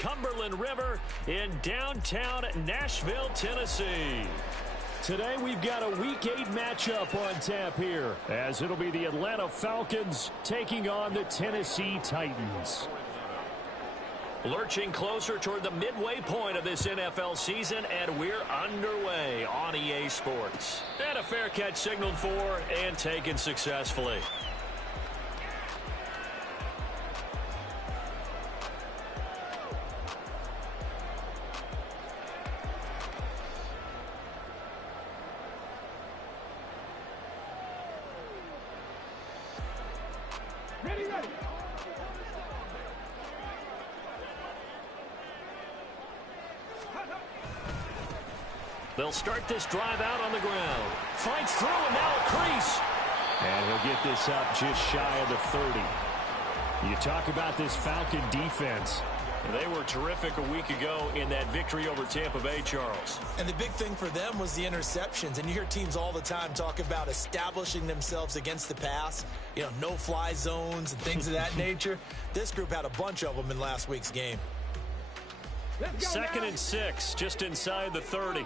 Cumberland River in downtown Nashville, Tennessee. Today we've got a Week 8 matchup on tap here, as it'll be the Atlanta Falcons taking on the Tennessee Titans. Lurching closer toward the midway point of this NFL season, and we're underway on EA Sports. And a fair catch signaled for and taken successfully. They'll start this drive out on the ground. Fights through and now a crease. And he'll get this up just shy of the 30. You talk about this Falcon defense. They were terrific a week ago in that victory over Tampa Bay, Charles. And the big thing for them was the interceptions. And you hear teams all the time talk about establishing themselves against the pass. You know, no-fly zones and things of that nature. This group had a bunch of them in last week's game. 2nd and 6, just inside the 30.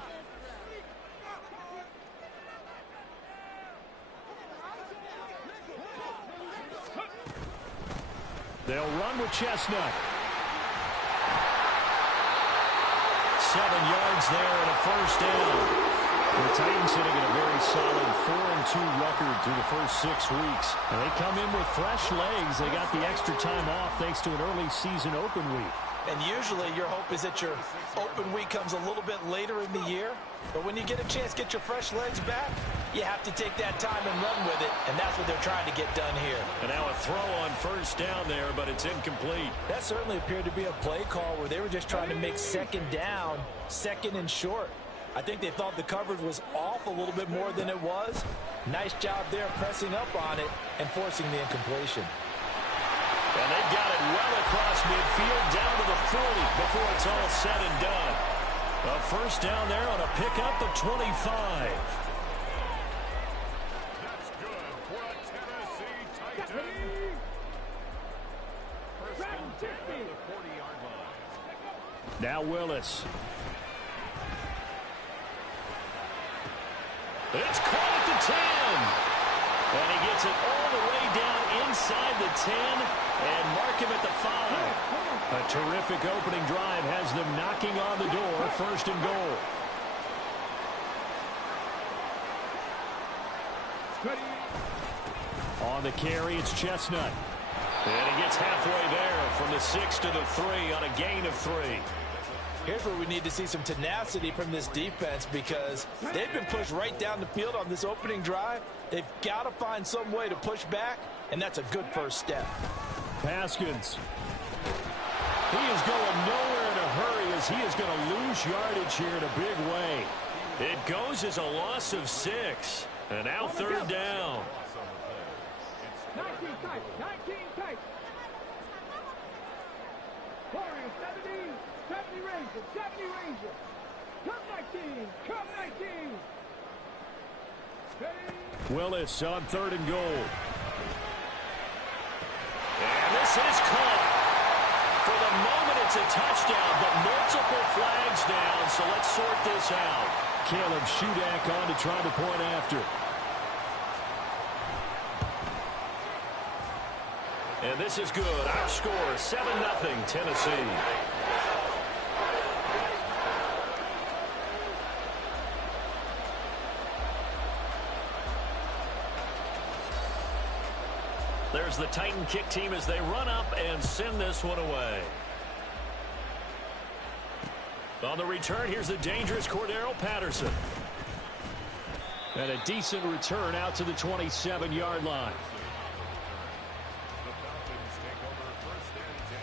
They'll run with Chestnut. 7 yards there and a first down. The Titans sitting at a very solid 4-2 record through the first 6 weeks. And they come in with fresh legs. They got the extra time off thanks to an early season open week. And usually your hope is that your open week comes a little bit later in the year. But when you get a chance to get your fresh legs back, you have to take that time and run with it. And that's what they're trying to get done here. And now a throw on first down there, but it's incomplete. That certainly appeared to be a play call where they were just trying to make second down, second and short. I think they thought the coverage was off a little bit more than it was. Nice job there pressing up on it and forcing the incompletion. And they've got it well across midfield down to the 40 before it's all said and done. A first down there on a pickup of 25. That's good for a Tennessee Titan. First and 10 on the 40-yard line. Now Willis. It's caught at the 10. And he gets it all the way down inside the 10 and mark him at the 5. A terrific opening drive has them knocking on the door, 1st and goal. On the carry, it's Chestnut. And he gets halfway there from the 6 to the 3 on a gain of 3. Here's where we need to see some tenacity from this defense because they've been pushed right down the field on this opening drive. They've got to find some way to push back, and that's a good first step. Haskins. He is going nowhere in a hurry as he is going to lose yardage here in a big way. It goes as a loss of 6. And now 3rd down. 19 tight, 19 tight. 40, 70 Rangers, 70 Rangers. Come 19, come 19. Ready? Willis on 3rd and goal. And this is caught. For the moment, it's a touchdown, but multiple flags down, so let's sort this out. Caleb Shudak on to try the point after. And this is good. Our score, 7-0 Tennessee. There's the Titan kick team as they run up and send this one away. On the return, here's the dangerous Cordero Patterson. And a decent return out to the 27-yard line. The Falcons take over 1st and 10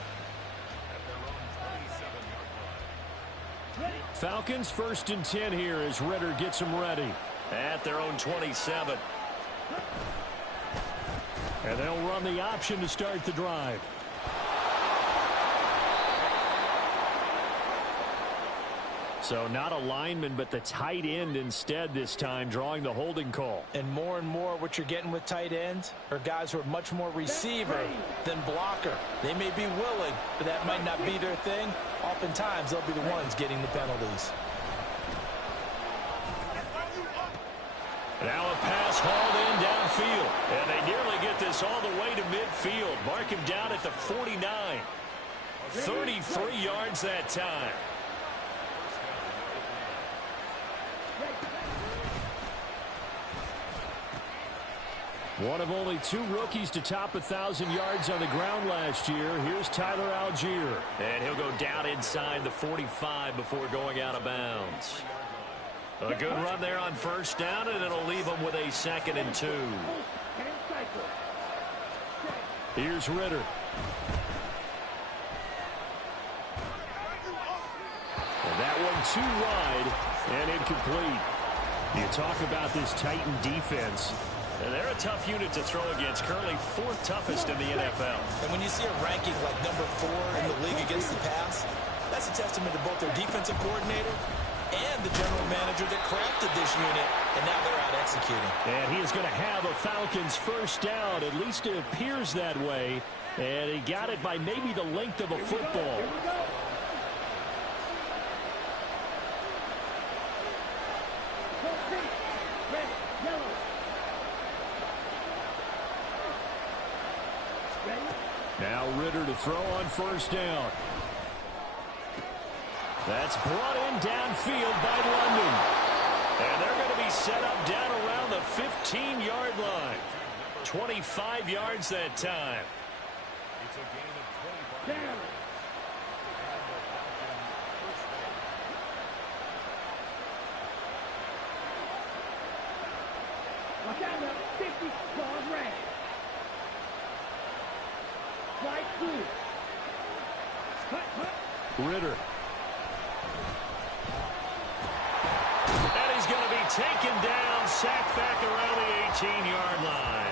at their own 27-yard line. Falcons 1st and 10 here as Ritter gets them ready at their own 27. And they'll run the option to start the drive. So not a lineman, but the tight end instead this time, drawing the holding call. And more what you're getting with tight ends are guys who are much more receiver than blocker. They may be willing, but that might not be their thing. Oftentimes, they'll be the ones getting the penalties. Now a pass hauled in downfield. And they nearly get this all the way to midfield. Mark him down at the 49. 33 yards that time. One of only 2 rookies to top 1,000 yards on the ground last year. Here's Tyler Algier. And he'll go down inside the 45 before going out of bounds. A good run there on first down, and it'll leave them with a 2nd and 2. Here's Ritter. And that one too wide and incomplete. You talk about this Titan defense. And they're a tough unit to throw against, currently 4th toughest in the NFL. And when you see a ranking like number 4 in the league against the pass, that's a testament to both their defensive coordinator and the general manager that crafted this unit, and now they're out executing. And he is going to have a Falcons first down. At least it appears that way. And he got it by maybe the length of a football. Now Ritter to throw on first down. That's brought in downfield by London. And they're going to be set up down around the 15-yard line. 25 yards that time. It's a gain of 25 yards. Look out now, 50 ball red. Right through. Ritter. And he's going to be taken down, sacked back around the 18-yard line.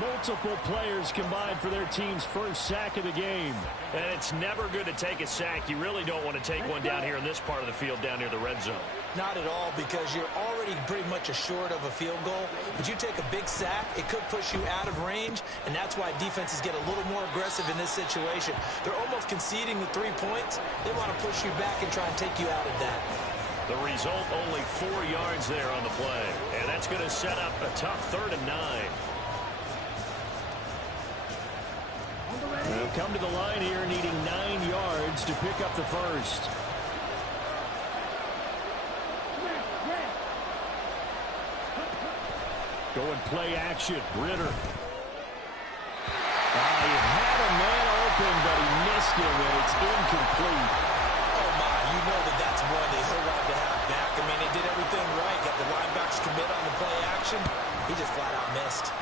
Multiple players combined for their team's first sack of the game. And it's never good to take a sack. You really don't want to take one down here in this part of the field down near the red zone. Not at all, because you're already pretty much assured of a field goal. But you take a big sack, it could push you out of range, and that's why defenses get a little more aggressive in this situation. They're almost conceding the 3 points. They want to push you back and try and take you out of that. The result, only 4 yards there on the play. And that's going to set up a tough 3rd and 9. They'll come to the line here needing 9 yards to pick up the first. Going play action. Ritter. He had a man open, but he missed him, and it's incomplete. Oh, my. You know that's one that he'll want to have back. I mean, they did everything right. Got the linebackers commit on the play action. He just flat out missed.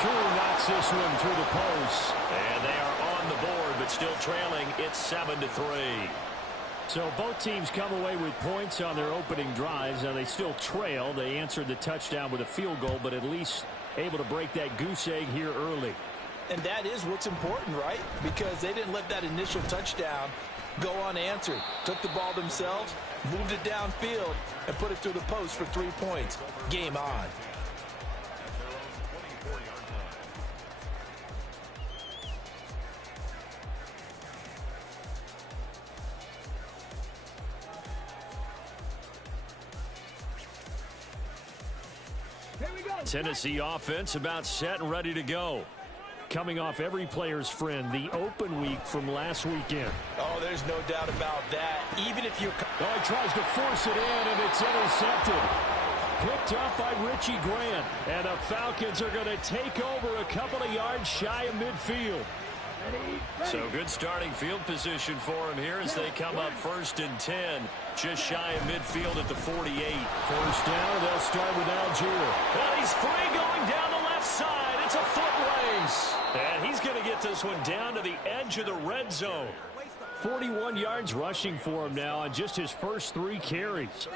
Koo knocks this one through the post. And they are on the board, but still trailing. It's 7-3. So both teams come away with points on their opening drives. Now they still trail. They answered the touchdown with a field goal, but at least able to break that goose egg here early. And that is what's important, right? Because they didn't let that initial touchdown go unanswered. Took the ball themselves, moved it downfield, and put it through the post for 3 points. Game on. Tennessee offense about set and ready to go. Coming off every player's friend, the open week from last weekend. Oh, there's no doubt about that. Even if you're... Oh, he tries to force it in, and it's intercepted. Picked up by Richie Grant. And the Falcons are going to take over a couple of yards shy of midfield. So good starting field position for him here as they come up 1st and 10. Just shy of midfield at the 48. First down, they'll start with Algier. And he's free going down the left side. It's a foot race. And he's going to get this one down to the edge of the red zone. 41 yards rushing for him now on just his first 3 carries.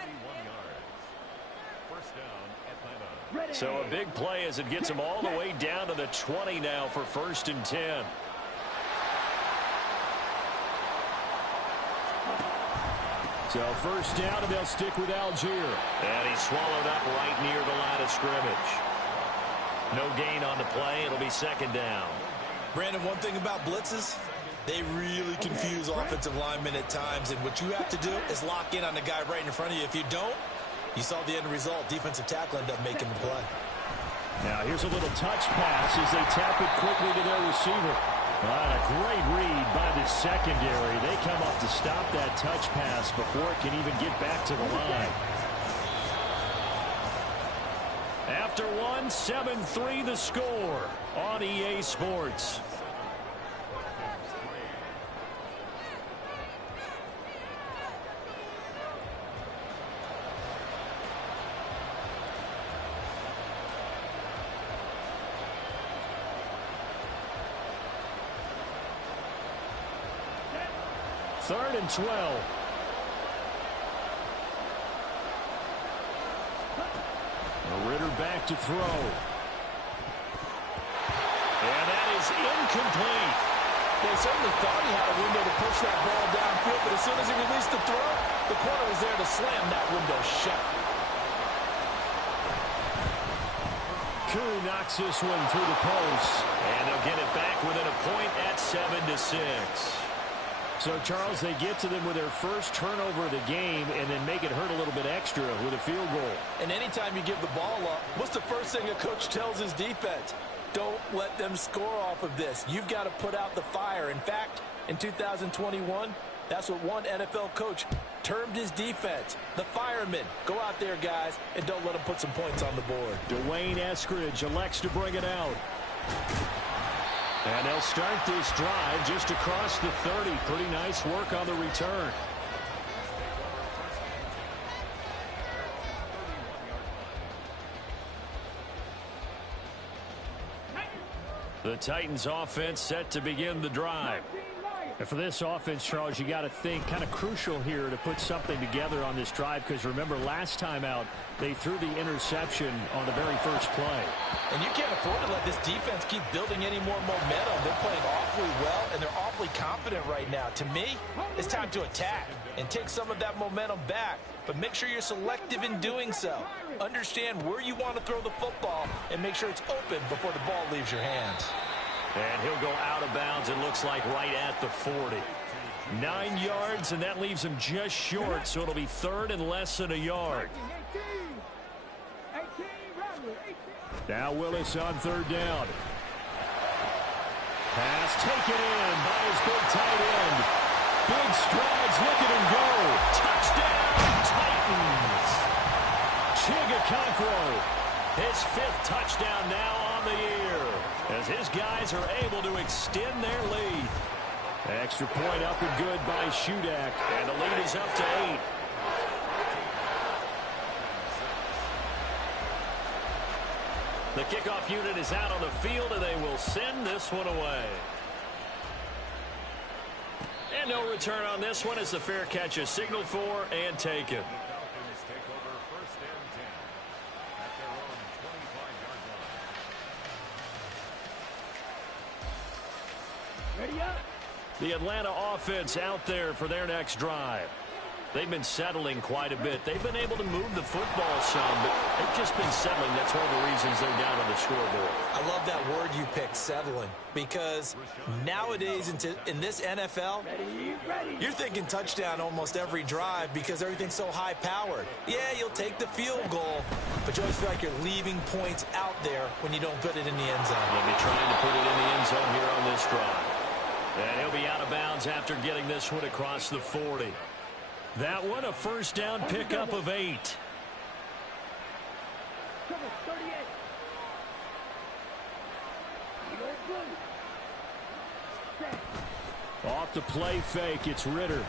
So a big play as it gets him all the way down to the 20 now for 1st and 10. So first down, and they'll stick with Algier. And he's swallowed up right near the line of scrimmage. No gain on the play. It'll be second down. Brandon, one thing about blitzes, they really confuse offensive linemen at times, and what you have to do is lock in on the guy right in front of you. If you don't, you saw the end result. Defensive tackle ended up making the play. Now here's a little touch pass as they tap it quickly to their receiver. A great read by the secondary. They come up to stop that touch pass before it can even get back to the line. After one, 7-3 the score on EA Sports. Third and 12. Ritter back to throw. And that is incomplete. They certainly thought he had a window to push that ball downfield, but as soon as he released the throw, the corner was there to slam that window shut. Koo knocks this one through the post. And they'll get it back within a point at 7-6. So, Charles, they get to them with their first turnover of the game and then make it hurt a little bit extra with a field goal. And anytime you give the ball up, what's the first thing a coach tells his defense? Don't let them score off of this. You've got to put out the fire. In fact, in 2021, that's what one NFL coach termed his defense. The firemen. Go out there, guys, and don't let them put some points on the board. Dwayne Eskridge elects to bring it out. And they'll start this drive just across the 30. Pretty nice work on the return. The Titans offense set to begin the drive. And for this offense, Charles, you got to think kind of crucial here to put something together on this drive, because remember last time out they threw the interception on the very first play. And you can't afford to let this defense keep building any more momentum. They're playing awfully well, and they're awfully confident right now. To me, it's time to attack and take some of that momentum back, but make sure you're selective in doing so. Understand where you want to throw the football and make sure it's open before the ball leaves your hands. And he'll go out of bounds, it looks like, right at the 40. 9 yards, and that leaves him just short, so it'll be third and less than a yard. Now Willis on third down. Pass taken in by his big tight end. Big strides, look at him go. Touchdown, Titans. Chigakonkwo, his 5th touchdown now on the year, as his guys are able to extend their lead. Extra point up and good by Shudak, and the lead is up to 8. The kickoff unit is out on the field, and they will send this one away. And no return on this one as the fair catch is signaled for and taken. Falcons take over first and 10 at their own 25-yard line. Ready up. The Atlanta offense out there for their next drive. They've been settling quite a bit. They've been able to move the football some, but they've just been settling. That's one of the reasons they're down on the scoreboard. I love that word you picked, settling, because nowadays in this NFL, you're thinking touchdown almost every drive because everything's so high-powered. Yeah, you'll take the field goal, but you always feel like you're leaving points out there when you don't put it in the end zone. They'll be trying to put it in the end zone here on this drive. And he'll be out of bounds after getting this one across the 40. That one, a first down pickup of 8. Trouble 38. Off the play fake, it's Ritter.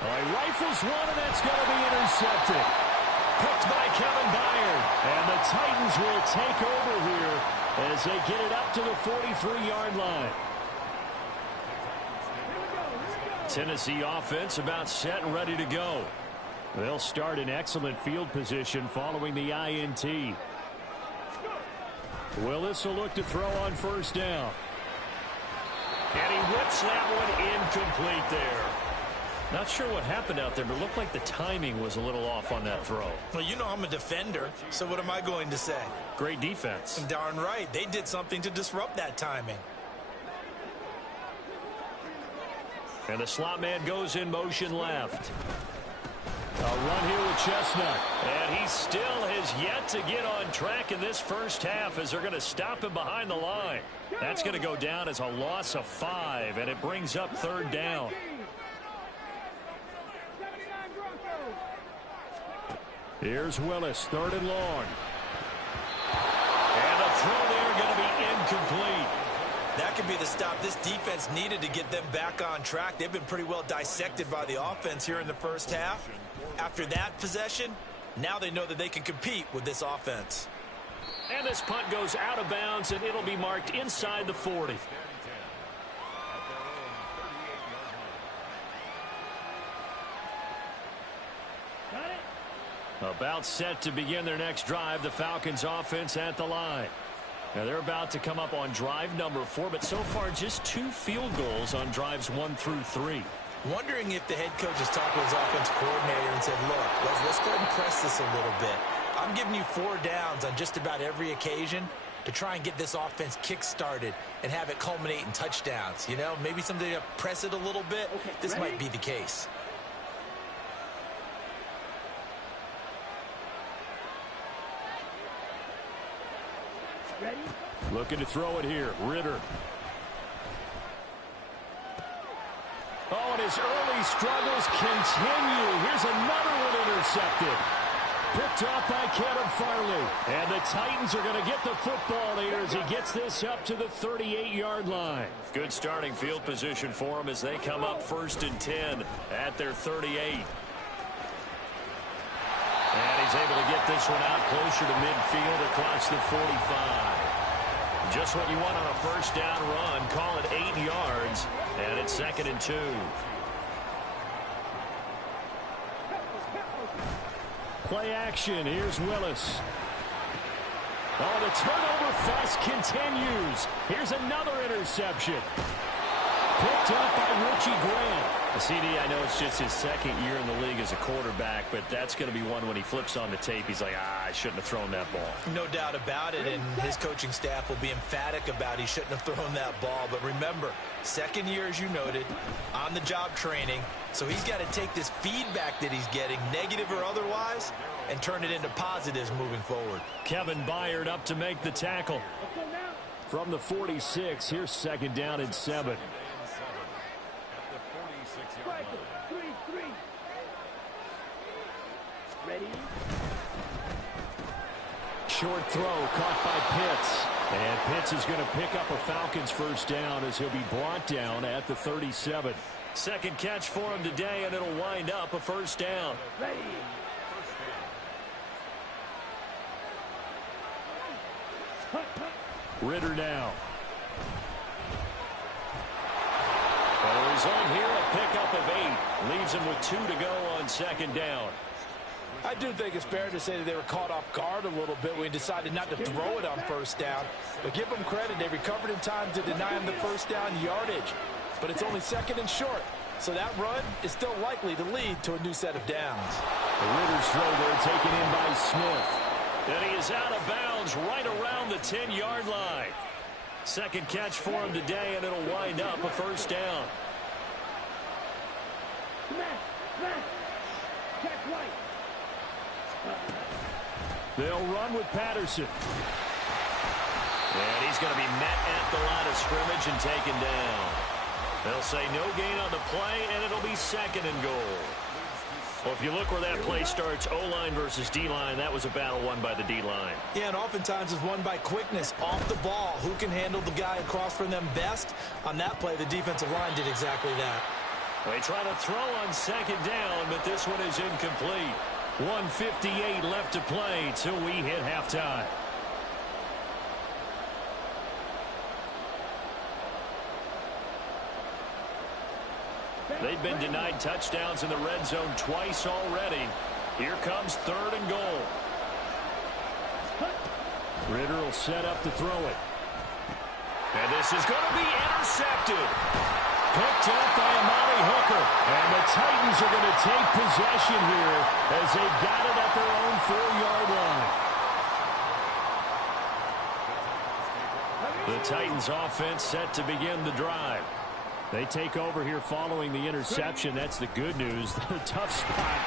He rifles one, and that's going to be intercepted. Picked by Kevin Byard. And the Titans will take over here as they get it up to the 43-yard line. Tennessee offense about set and ready to go. They'll start in excellent field position following the INT. Willis will look to throw on first down. And he whips that one incomplete there. Not sure what happened out there, but it looked like the timing was a little off on that throw. Well, you know I'm a defender, so what am I going to say? Great defense. Darn right. They did something to disrupt that timing. And the slot man goes in motion left. A run here with Chestnut. And he still has yet to get on track in this first half as they're going to stop him behind the line. That's going to go down as a loss of 5, and it brings up 3rd down. Here's Willis, 3rd and long. And the throw there going to be incomplete. That could be the stop this defense needed to get them back on track. They've been pretty well dissected by the offense here in the first half. After that possession, now they know that they can compete with this offense. And this punt goes out of bounds, and it'll be marked inside the 40. About set to begin their next drive, the Falcons offense at the line. Now they're about to come up on drive number 4, but so far just 2 field goals on drives 1 through 3. Wondering if the head coach has talked to his offense coordinator and said, look, let's go ahead and press this a little bit. I'm giving you 4 downs on just about every occasion to try and get this offense kick-started and have it culminate in touchdowns. You know, maybe something to press it a little bit. Okay, this ready? might be the case. Ready? Looking to throw it here. Ritter. Oh, and his early struggles continue. Here's another one intercepted. Picked off by Kevin Farley. And the Titans are going to get the football here as he gets this up to the 38-yard line. Good starting field position for him as they come up 1st and 10 at their 38. And he's able to get this one out closer to midfield across the 45. Just what you want on a first down run. Call it 8 yards. And it's 2nd and 2. Play action. Here's Willis. Oh, the turnover fest continues. Here's another interception. Picked up by Richie Grant. CD, I know it's just his 2nd year in the league as a quarterback, but that's going to be one when he flips on the tape. He's like, I shouldn't have thrown that ball. No doubt about it, and his coaching staff will be emphatic about he shouldn't have thrown that ball. But remember, 2nd year, as you noted, on-the-job training, so he's got to take this feedback that he's getting, negative or otherwise, and turn it into positives moving forward. Kevin Byard up to make the tackle. From the 46, here's 2nd down and 7. Ready? Short throw caught by Pitts. And Pitts is going to pick up a Falcons first down as he'll be brought down at the 37. 2nd catch for him today, and it'll wind up a first down. Ready? Ritter now. And the result here, a pickup of 8. Leaves him with 2 to go on 2nd down. I do think it's fair to say that they were caught off guard a little bit when he decided not to throw it on first down. But give them credit. They recovered in time to deny him the first down yardage. But it's only 2nd and short. So that run is still likely to lead to a new set of downs. The Ritter's throw there taken in by Smith. And he is out of bounds right around the 10-yard line. 2nd catch for him today, and it'll wind up a first down. Check right. They'll run with Patterson. And he's going to be met at the line of scrimmage and taken down. They'll say no gain on the play, and it'll be 2nd and goal. Well, if you look where that play starts, O-line versus D-line, that was a battle won by the D-line. Yeah, and oftentimes it's won by quickness off the ball. Who can handle the guy across from them best? On that play, the defensive line did exactly that. They try to throw on 2nd down, but this one is incomplete. 1:58 left to play till we hit halftime. They've been denied touchdowns in the red zone twice already. Here comes 3rd and goal. Ritter will set up to throw it. And this is going to be intercepted. Picked up by Amani Hooker. And the Titans are going to take possession here as they've got it at their own 4-yard line. The Titans offense set to begin the drive. They take over here following the interception. That's the good news. The tough spot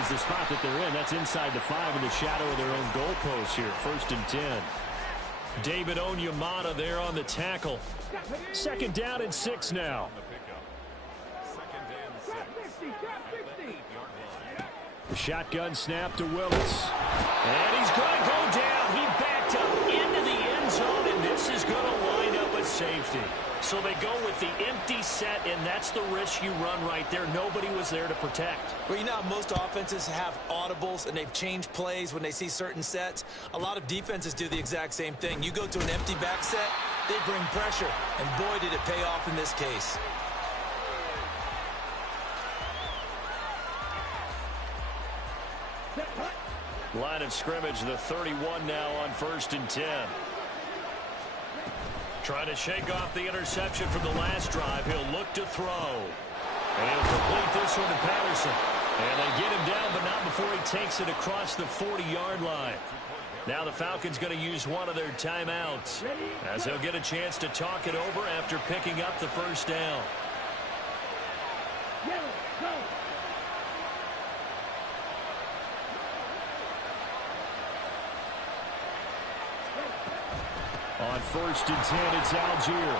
is the spot that they're in. That's inside the 5 in the shadow of their own goalpost here. 1st and 10. David Onyemata there on the tackle. 2nd down and 6 now. The shotgun snap to Willis. And he's going to go down. He backed up into the end zone, and this is going to wind up a safety. So they go with the empty set, and that's the risk you run right there. Nobody was there to protect. Well, you know how most offenses have audibles, and they've changed plays when they see certain sets. A lot of defenses do the exact same thing. You go to an empty back set, they bring pressure, and boy, did it pay off in this case. Line of scrimmage, the 31 now on 1st and 10. Trying to shake off the interception from the last drive. He'll look to throw. And he'll complete this one to Patterson. And they get him down, but not before he takes it across the 40-yard line. Now the Falcons going to use one of their timeouts as they'll get a chance to talk it over after picking up the 1st down. On 1st and 10, it's Algier.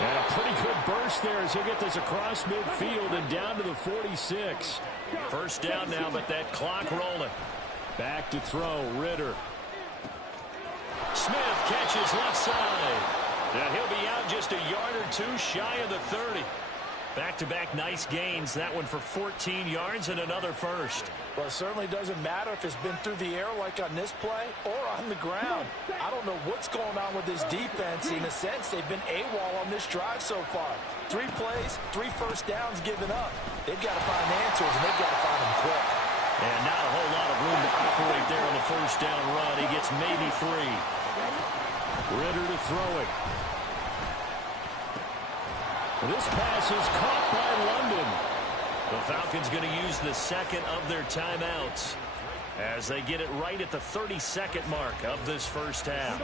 And a pretty good burst there as he'll get this across midfield and down to the 46. 1st down now, but that clock rolling. Back to throw, Ritter. Smith catches left side. And he'll be out just a yard or two shy of the 30. Back-to-back nice gains. That one for 14 yards and another 1st. Well, it certainly doesn't matter if it's been through the air like on this play or on the ground. I don't know what's going on with this defense. In a sense, they've been AWOL on this drive so far. 3 plays, 3 1st downs given up. They've got to find answers, and they've got to find them quick. And not a whole lot of room to operate there on the 1st down run. He gets maybe 3. Ritter to throw it. This pass is caught by London. The Falcons going to use the 2nd of their timeouts as they get it right at the 32nd mark of this 1st half.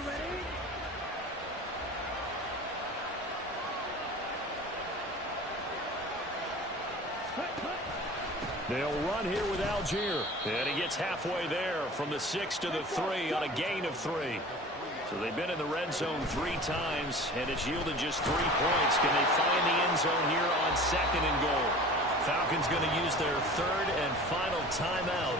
They'll run here with Algier. And he gets halfway there from the 6 to the 3 on a gain of 3. So they've been in the red zone 3 times, and it's yielded just 3 points. Can they find the end zone here on 2nd and goal? Falcons going to use their 3rd and final timeout.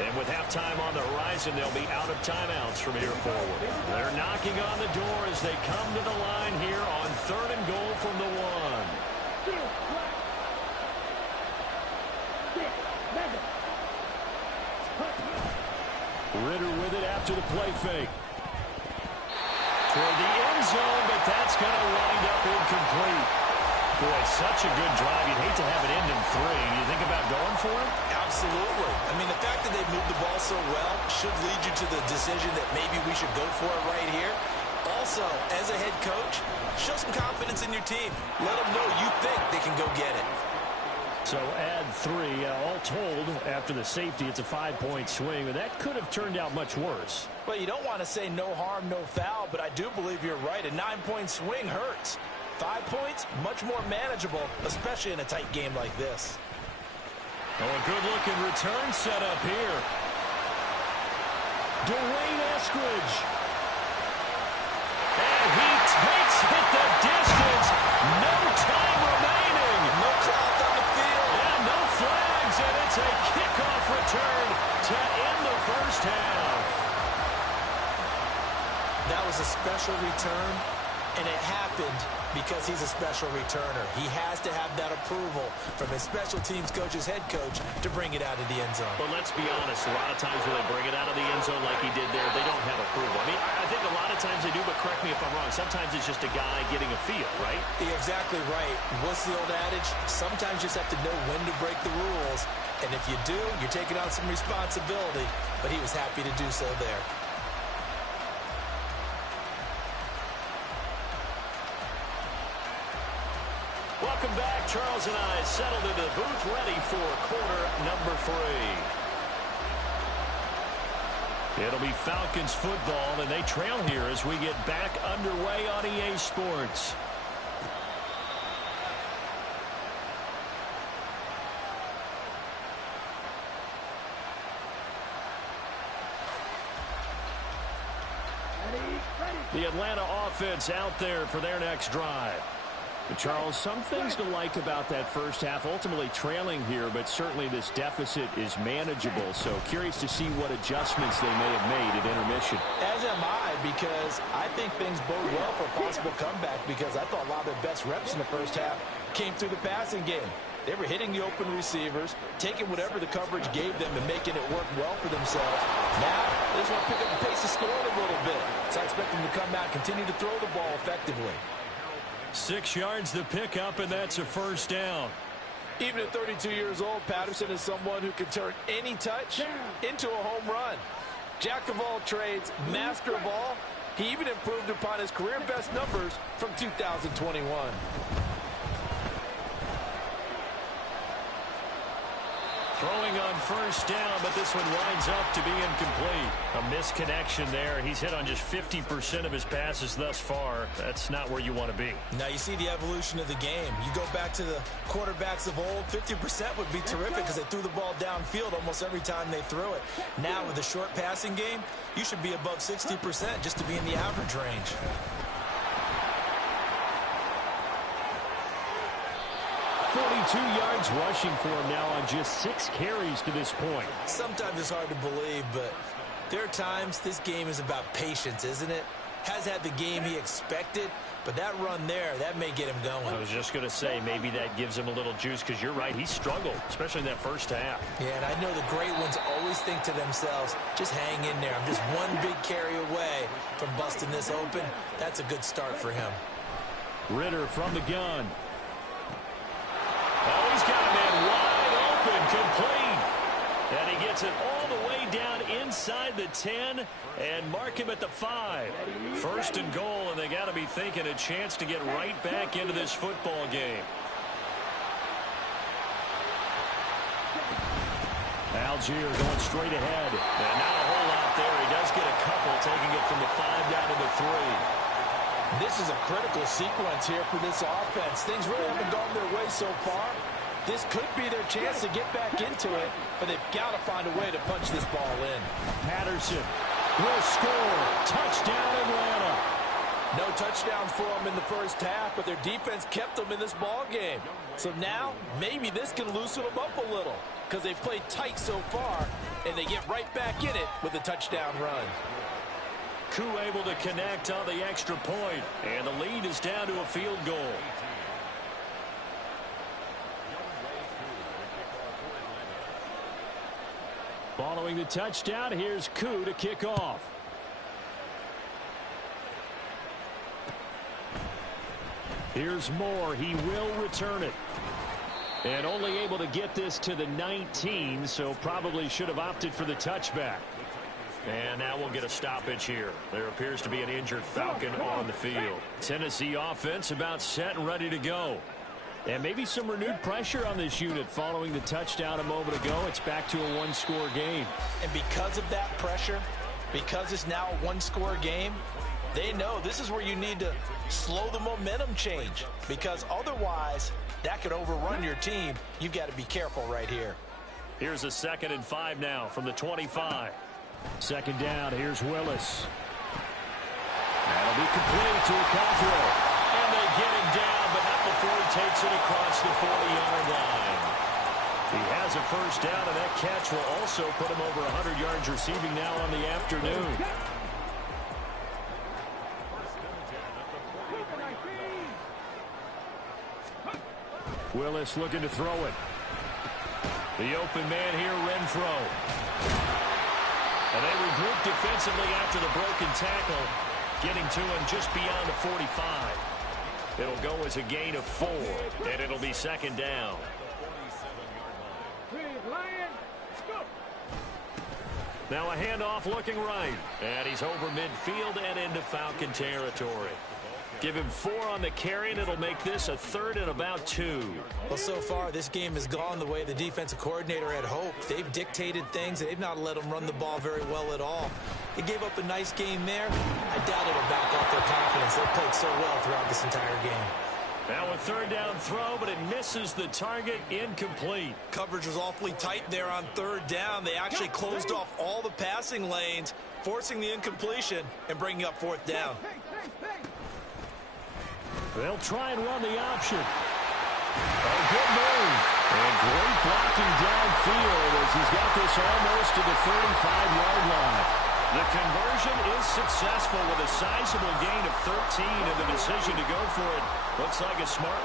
And with halftime on the horizon, they'll be out of timeouts from here forward. They're knocking on the door as they come to the line here on 3rd and goal from the 1. Ritter with it after the play fake. Toward the end zone, but that's going to wind up incomplete. Boy, such a good drive. You'd hate to have it end in 3. You think about going for it? Absolutely. I mean, the fact that they moved the ball so well should lead you to the decision that maybe we should go for it right here. Also, as a head coach, show some confidence in your team. Let them know you think they can go get it. So add 3. All told, after the safety, it's a 5-point swing. But that could have turned out much worse. Well, you don't want to say no harm, no foul, but I do believe you're right. A 9-point swing hurts. 5 points, much more manageable, especially in a tight game like this. Oh, a good-looking return set up here. Dwayne Eskridge. And he takes it the distance. No time remaining. No clock on the field. And no flags, and it's a kickoff return to end the 1st half. That was a special return, and it happened because he's a special returner. He has to have that approval from his special teams coach's head coach to bring it out of the end zone. But let's be honest, a lot of times when they bring it out of the end zone like he did there, they don't have approval. I mean, I think a lot of times they do, but correct me if I'm wrong. Sometimes it's just a guy getting a feel, right? You're exactly right. What's the old adage? Sometimes you just have to know when to break the rules, and if you do, you're taking on some responsibility, but he was happy to do so there. Welcome back. Charles and I settled into the booth, ready for quarter number 3. It'll be Falcons football, and they trail here as we get back underway on EA Sports. The Atlanta offense out there for their next drive. But Charles, some things to like about that first half. Ultimately trailing here, but certainly this deficit is manageable. So curious to see what adjustments they may have made at intermission. As am I, because I think things bode well for a possible comeback, because I thought a lot of their best reps in the first half came through the passing game. They were hitting the open receivers, taking whatever the coverage gave them and making it work well for themselves. Now, they just want to pick up the pace of scoring a little bit. So I expect them to come out and continue to throw the ball effectively. 6 yards the pickup, and that's a first down. Even at 32 years old, Patterson is someone who can turn any touch into a home run. Jack of all trades, master of all. He even improved upon his career best numbers from 2021. Throwing on first down, but this one winds up to be incomplete. A misconnection there. He's hit on just 50% of his passes thus far. That's not where you want to be. Now you see the evolution of the game. You go back to the quarterbacks of old, 50% would be terrific because they threw the ball downfield almost every time they threw it. Now with the short passing game, you should be above 60% just to be in the average range. Yards rushing for him now on just 6 carries to this point. Sometimes it's hard to believe, but there are times this game is about patience, isn't it? Has had the game he expected, but that run there, that may get him going. I was just going to say, maybe that gives him a little juice, because you're right, he struggled, especially in that first half. Yeah, and I know the great ones always think to themselves, just hang in there. I'm just one big carry away from busting this open. That's a good start for him. Ritter from the gun. Oh, he's got a man wide open, complete. And he gets it all the way down inside the 10 and mark him at the 5. First and goal, and they got to be thinking a chance to get right back into this football game. Algier going straight ahead. And not a whole lot there. He does get a couple, taking it from the 5 down to the 3. This is a critical sequence here for this offense. Things really haven't gone their way so far. This could be their chance to get back into it, but they've got to find a way to punch this ball in. Patterson will score. Touchdown, Atlanta. No touchdowns for them in the first half, but their defense kept them in this ball game. So now, maybe this can loosen them up a little, because they've played tight so far, and they get right back in it with a touchdown run. Koo able to connect on the extra point, and the lead is down to a field goal. Following the touchdown, here's Koo to kick off. Here's Moore. He will return it. And only able to get this to the 19, so probably should have opted for the touchback. And now we'll get a stoppage here. There appears to be an injured Falcon on the field. Tennessee offense about set and ready to go. And maybe some renewed pressure on this unit following the touchdown a moment ago. It's back to a one-score game. And because of that pressure, because it's now a one-score game, they know this is where you need to slow the momentum change, because otherwise that could overrun your team. You've got to be careful right here. Here's a 2nd and 5 now from the 25. Second down, here's Willis. That'll be complete to Alcantara. And they get him down, but not before he takes it across the 40-yard line. He has a first down, and that catch will also put him over 100 yards receiving now on the afternoon. Willis looking to throw it. The open man here, Renfro. And they regroup defensively after the broken tackle, getting to him just beyond the 45. It'll go as a gain of 4, and it'll be 2nd down. Now a handoff looking right, and he's over midfield and into Falcon territory. Give him 4 on the carry, and it'll make this a 3rd and about 2. Well, so far, this game has gone the way the defensive coordinator had hoped. They've dictated things. They've not let them run the ball very well at all. They gave up a nice game there. I doubt it'll back off their confidence. They've played so well throughout this entire game. Now a 3rd down throw, but it misses the target, incomplete. Coverage was awfully tight there on 3rd down. They actually closed off all the passing lanes, forcing the incompletion and bringing up 4th down. They'll try and run the option. A good move. And great blocking downfield as he's got this almost to the 35-yard line. The conversion is successful with a sizable gain of 13, and the decision to go for it looks like a smart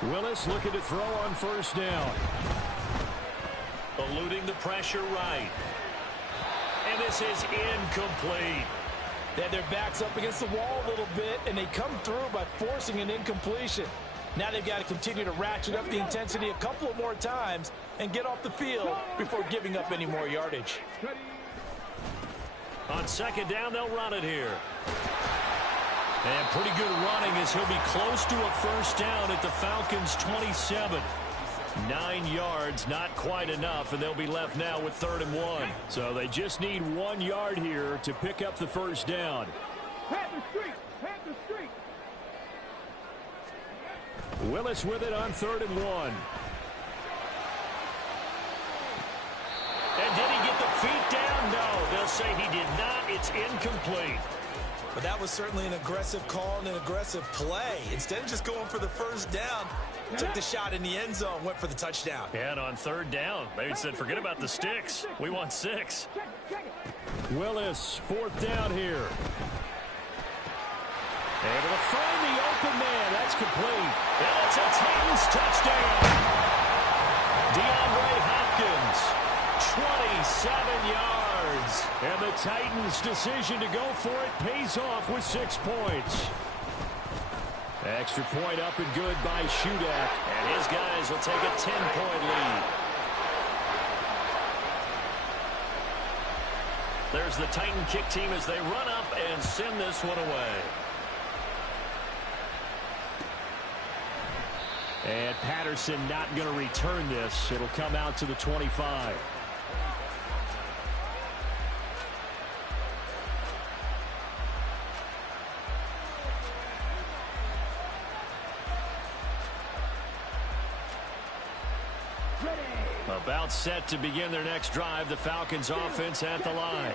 one. Willis looking to throw on 1st down. Eluding the pressure right. And this is incomplete. They had their backs up against the wall a little bit, and they come through by forcing an incompletion. Now they've got to continue to ratchet up the intensity a couple of more times and get off the field before giving up any more yardage. On 2nd down, they'll run it here. And pretty good running as he'll be close to a 1st down at the Falcons' 27. 9 yards, not quite enough, and they'll be left now with 3rd and 1. So they just need 1 yard here to pick up the 1st down. Willis with it on 3rd and 1. And did he get the feet down? No, they'll say he did not. It's incomplete. But that was certainly an aggressive call and an aggressive play. Instead of just going for the 1st down, took the shot in the end zone, went for the touchdown. And on 3rd down, they said, forget about the sticks. We want 6. Willis, 4th down here. Able to find the open man. That's complete. And it's a Titans touchdown. DeAndre Hopkins, 27 yards. And the Titans' decision to go for it pays off with 6 points. Extra point up and good by Shudak. And his guys will take a 10-point lead. There's the Titan kick team as they run up and send this one away. And Patterson not going to return this. It'll come out to the 25. About set to begin their next drive. The Falcons offense at the line.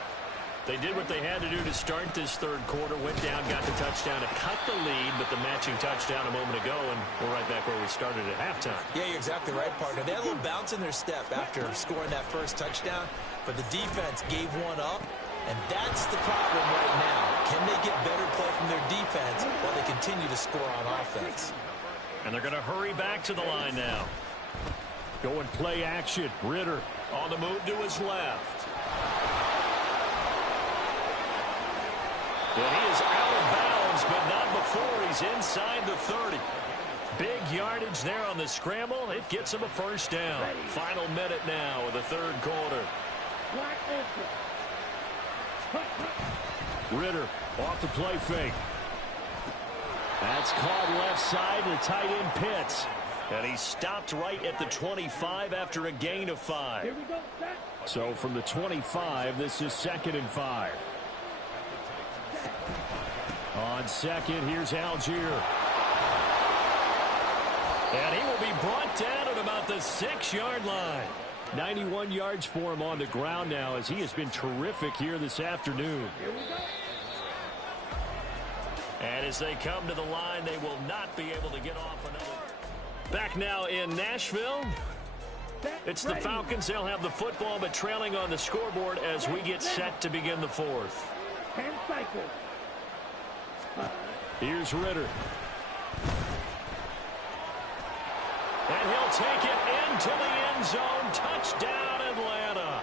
They did what they had to do to start this 3rd quarter. Went down, got the touchdown to cut the lead, but the matching touchdown a moment ago, and we're right back where we started at halftime. Yeah, you're exactly right, partner. They had a little bounce in their step after scoring that 1st touchdown, but the defense gave one up, and that's the problem right now. Can they get better play from their defense while they continue to score on offense? And they're going to hurry back to the line now. Going play action. Ritter on the move to his left. And he is out of bounds, but not before he's inside the 30. Big yardage there on the scramble. It gets him a 1st down. Final minute now of the 3rd quarter. Ritter off the play fake. That's caught left side. The tight end Pitts. And he stopped right at the 25 after a gain of 5. So from the 25, this is 2nd and 5. On 2nd, here's Algier. And he will be brought down at about the 6-yard line. 91 yards for him on the ground now as he has been terrific here this afternoon. And as they come to the line, they will not be able to get off another. Back now in Nashville. It's the Falcons. They'll have the football, but trailing on the scoreboard as we get set to begin the 4th. Here's Ritter. And he'll take it into the end zone. Touchdown, Atlanta.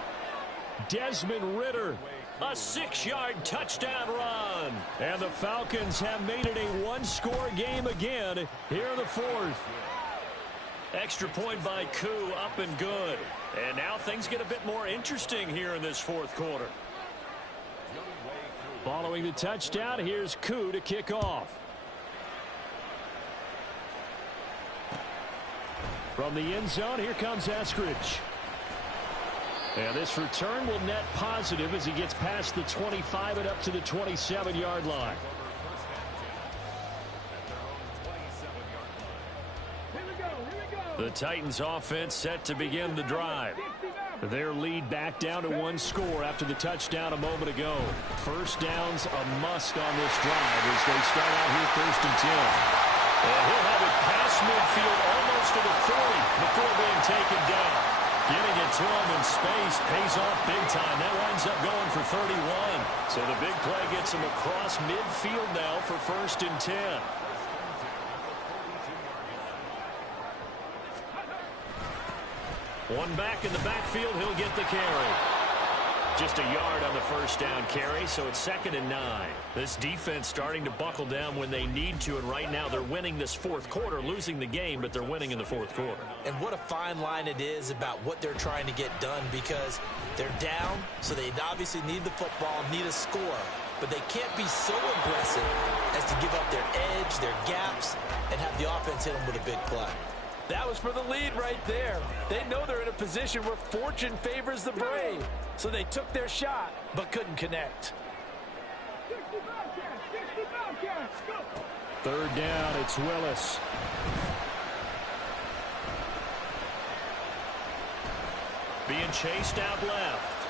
Desmond Ritter. A 6-yard touchdown run. And the Falcons have made it a one-score game again here in the 4th. Extra point by Koo, up and good. And now things get a bit more interesting here in this 4th quarter. Following the touchdown, here's Koo to kick off. From the end zone, here comes Eskridge. And this return will net positive as he gets past the 25 and up to the 27-yard line. The Titans offense set to begin the drive. Their lead back down to one score after the touchdown a moment ago. First down's a must on this drive as they start out here 1st and 10. And he'll have it past midfield almost to the 40 before being taken down. Getting it to him in space pays off big time. That winds up going for 31. So the big play gets him across midfield now for 1st and 10. One back in the backfield, he'll get the carry. Just a yard on the first down carry, so it's 2nd and 9. This defense starting to buckle down when they need to, and right now they're winning this 4th quarter, losing the game, but they're winning in the 4th quarter. And what a fine line it is about what they're trying to get done, because they're down, so they obviously need the football, need a score, but they can't be so aggressive as to give up their edge, their gaps, and have the offense hit them with a big play. That was for the lead right there. They know they're in a position where fortune favors the brave. So they took their shot, but couldn't connect. 3rd down, it's Willis. Being chased out left.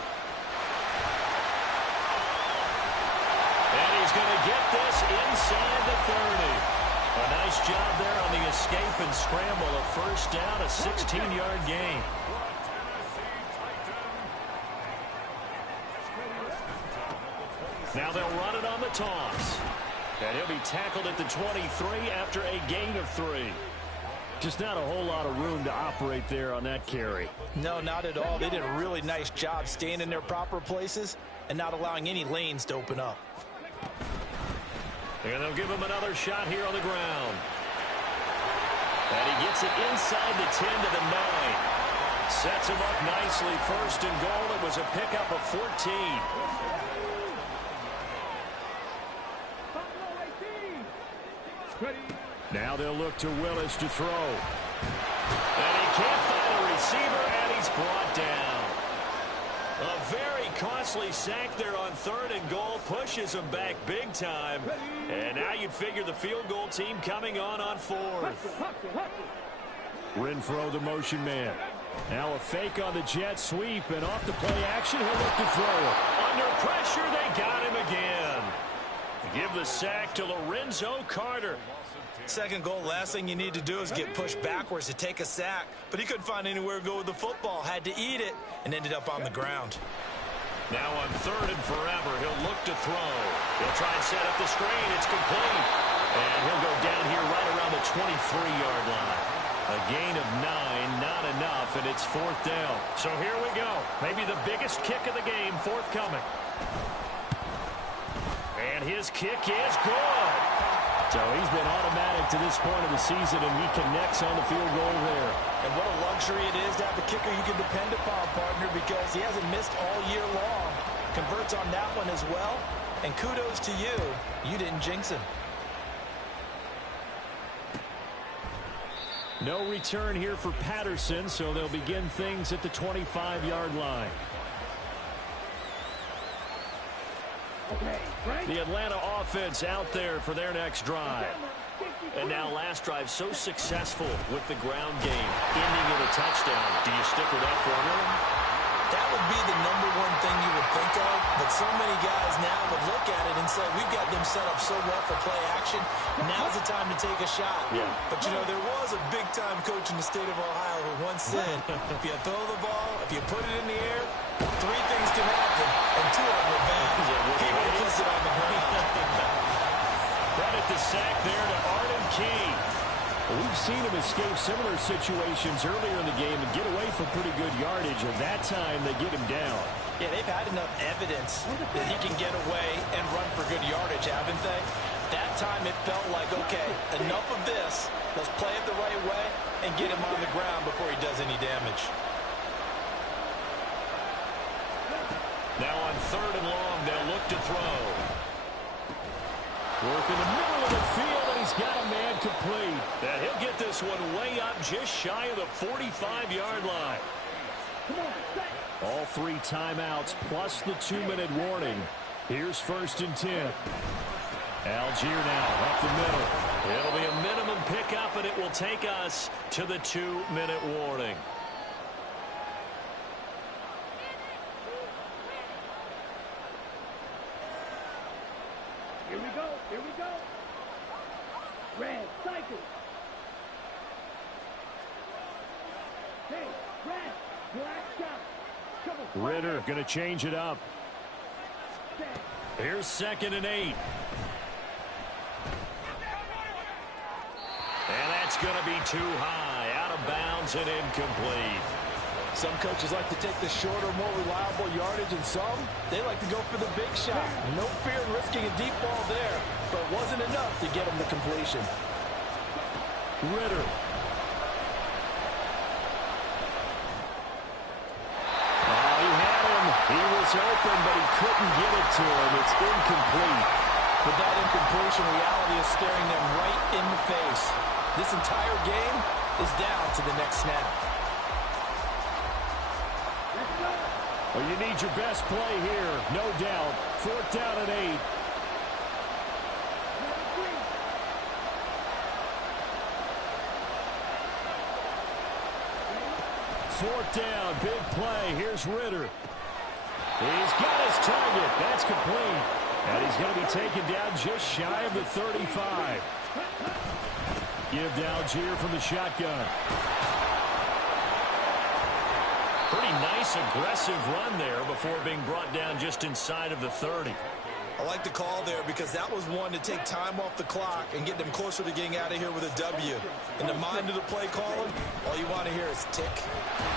And he's going to get this inside the 30. A nice job there on the escape and scramble. A first down, a 16-yard gain. Now they'll run it on the toss. And he'll be tackled at the 23 after a gain of 3. Just not a whole lot of room to operate there on that carry. No, not at all. They did a really nice job staying in their proper places and not allowing any lanes to open up. And they'll give him another shot here on the ground. And he gets it inside the 10 to the 9. Sets him up nicely. 1st and goal. It was a pickup of 14. Now they'll look to Willis to throw. And he can't find a receiver, and he's brought down. A very costly sack there on 3rd and goal. Pushes him back big time. And now you'd figure the field goal team coming on 4th. Renfro, the motion man. Now a fake on the jet sweep, and off the play action, he'll look to throw it. Under pressure, they got him again. Give the sack to Lorenzo Carter. 2nd goal, last thing you need to do is get pushed backwards to take a sack. But he couldn't find anywhere to go with the football. Had to eat it and ended up on the ground. Now on 3rd and forever, he'll look to throw. He'll try and set up the screen. It's complete. And he'll go down here right around the 23-yard line. A gain of 9, not enough, and it's 4th down. So here we go. Maybe the biggest kick of the game forthcoming. And his kick is good. So he's been automatic to this point of the season, and he connects on the field goal there. And what a luxury it is to have a kicker you can depend upon, partner, because he hasn't missed all year long. Converts on that one as well. And kudos to you. You didn't jinx him. No return here for Patterson, so they'll begin things at the 25-yard line. The Atlanta offense out there for their next drive. And now last drive so successful with the ground game, ending in a touchdown. Do you stick with that formula? That would be the #1 thing you would think of, but so many guys now would look at it and say, we've got them set up so well for play action. Now's the time to take a shot. Yeah. But, you know, there was a big-time coach in the state of Ohio who once said, if you throw the ball, if you put it in the air, 3 things can happen, and 2 of them are bad. People puts it on the ground. Credit the sack there to Arden Key. We've seen him escape similar situations earlier in the game and get away from pretty good yardage, and that time they get him down. Yeah, they've had enough evidence that he can get away and run for good yardage, haven't they? That time it felt like, okay, enough of this. Let's play it the right way and get him on the ground before he does any damage. Now on 3rd and long, they'll look to throw. Working the middle of the field, and he's got a man complete. And he'll get this one way up just shy of the 45-yard line. All 3 timeouts plus the 2-minute warning. Here's 1st and 10. Algier now up the middle. It'll be a minimum pickup, and it will take us to the 2-minute warning. Here we go. Here we go. Red, cycle. Hey, red, black shot. Come on. Ritter going to change it up. Here's 2nd and 8. And that's going to be too high, out of bounds and incomplete. Some coaches like to take the shorter, more reliable yardage, and some, they like to go for the big shot. No fear in risking a deep ball there, but it wasn't enough to get him the completion. Ritter. Oh, he had him. He was open, but he couldn't get it to him. It's incomplete. But that incompletion reality is staring them right in the face. This entire game is down to the next snap. Well, you need your best play here, no doubt. 4th down and 8. Fourth down, big play. Here's Ritter. He's got his target. That's complete. And he's going to be taken down just shy of the 35. Give to Algier from the shotgun. Pretty nice, aggressive run there before being brought down just inside of the 30. I like the call there because that was one to take time off the clock and get them closer to getting out of here with a W. In the mind of the play calling, all you want to hear is tick,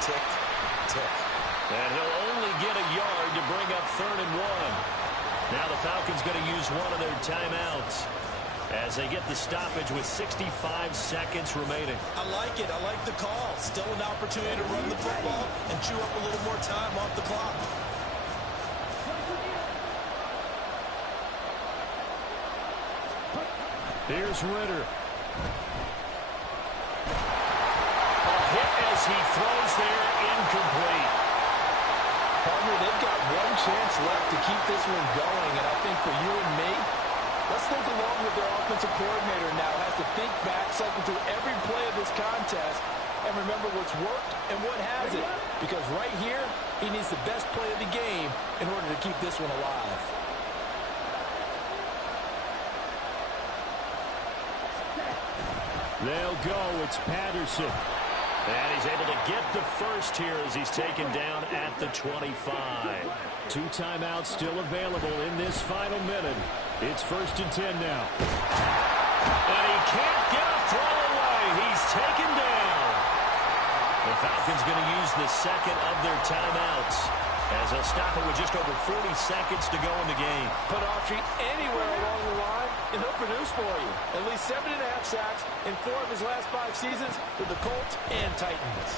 tick, tick. And he'll only get a yard to bring up 3rd and 1. Now the Falcons going to use one of their timeouts as they get the stoppage with 65 seconds remaining. I like it. I like the call. Still an opportunity to run the football and chew up a little more time off the clock. Here's Ritter. A hit as he throws there, incomplete. Partner, they've got one chance left to keep this one going, and I think for you and me, let's think along with their offensive coordinator now. Has to think back, cycle through every play of this contest, and remember what's worked and what hasn't. Because right here, he needs the best play of the game in order to keep this one alive. They'll go. It's Patterson. And he's able to get the first here as he's taken down at the 25. 2 timeouts still available in this final minute. It's 1st and 10 now. And he can't get a throw away. He's taken down. The Falcons going to use the second of their timeouts as they'll stop it with just over 40 seconds to go in the game. Put Autry anywhere along the line, and he'll produce for you. At least 7.5 sacks in 4 of his last 5 seasons with the Colts and Titans.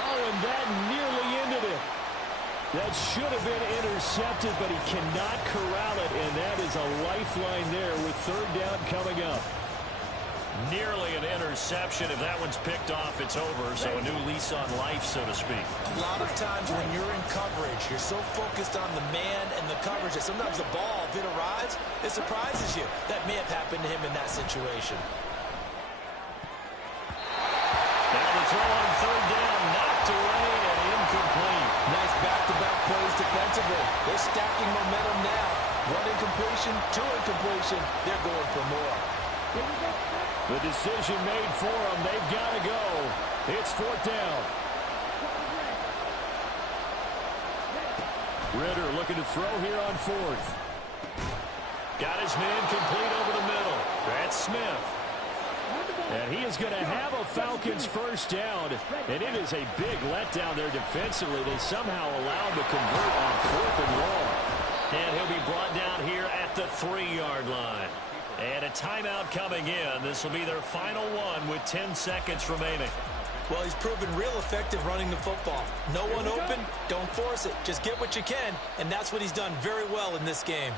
Oh, and that nearly ended it. That should have been intercepted, but he cannot corral it, and that is a lifeline there with 3rd down coming up. Nearly an interception. If that one's picked off, it's over. So a new lease on life, so to speak. A lot of times when you're in coverage, you're so focused on the man and the coverage that sometimes the ball, if it arrives, it surprises you. That may have happened to him in that situation. Now the throw on 3rd down, knocked away and incomplete. Nice back-to-back plays defensively. They're stacking momentum now. 1 incompletion, 2 incompletion. They're going for more. The decision made for them. They've got to go. It's 4th down. Ritter looking to throw here on 4th. Got his man complete over the middle. That's Smith. And he is going to have a Falcons 1st down. And it is a big letdown there defensively. They somehow allowed to convert on 4th and long. And he'll be brought down here at the 3-yard line. And a timeout coming in. This will be their final one with 10 seconds remaining. Well, he's proven real effective running the football. No one open, don't force it. Just get what you can, and that's what he's done very well in this game.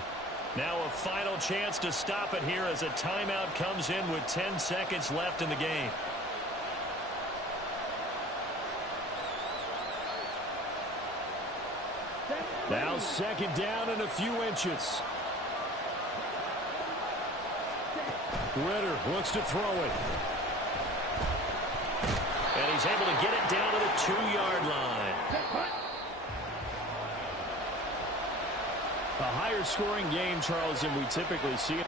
Now a final chance to stop it here as a timeout comes in with 10 seconds left in the game. Now second down and a few inches. Ridder looks to throw it. And he's able to get it down to the 2-yard line. A higher scoring game, Charles, than we typically see.